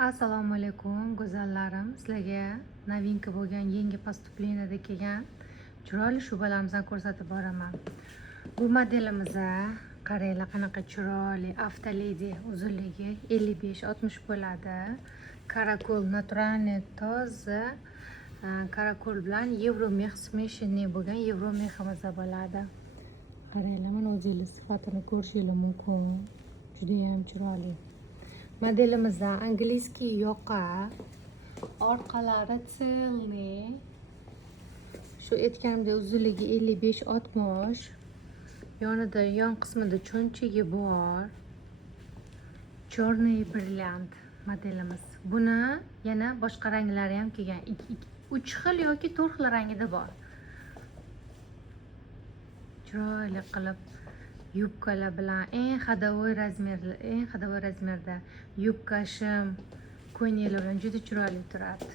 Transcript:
Assalomu alaykum go'zallarim. Sizlarga novinka bo'lgan yangi поступленияda kelgan chiroyli shubalarimizni ko'rsatib boraman. Bu modelimizda qaranglar qanaqa chiroyli Автоледи uzunligi 55-60 bo'ladi. Karakol naturalniy toza karakol bilan Евромех смешанный bo'lgan Евромехimiz bo'ladi. Qaranglar, mana o'zingiz sifatini ko'rishingiz mumkin. Juda ham chiroyli. Modelimizda angliskiy yoqa, orqalari целый. Shu aytganimdek uzunligi 55-60. Yonida, yon qismida cho'nchagi bor. Черный brilliant modelimiz. Buni yana boshqa ranglari ham kelgan. 3 xil yoki 4 xil rangida bor. Chiroyli qilib yubkalar bilan eng xadovoy razmerda yubka shim ko'ylaklar bilan juda chiroyli turadi.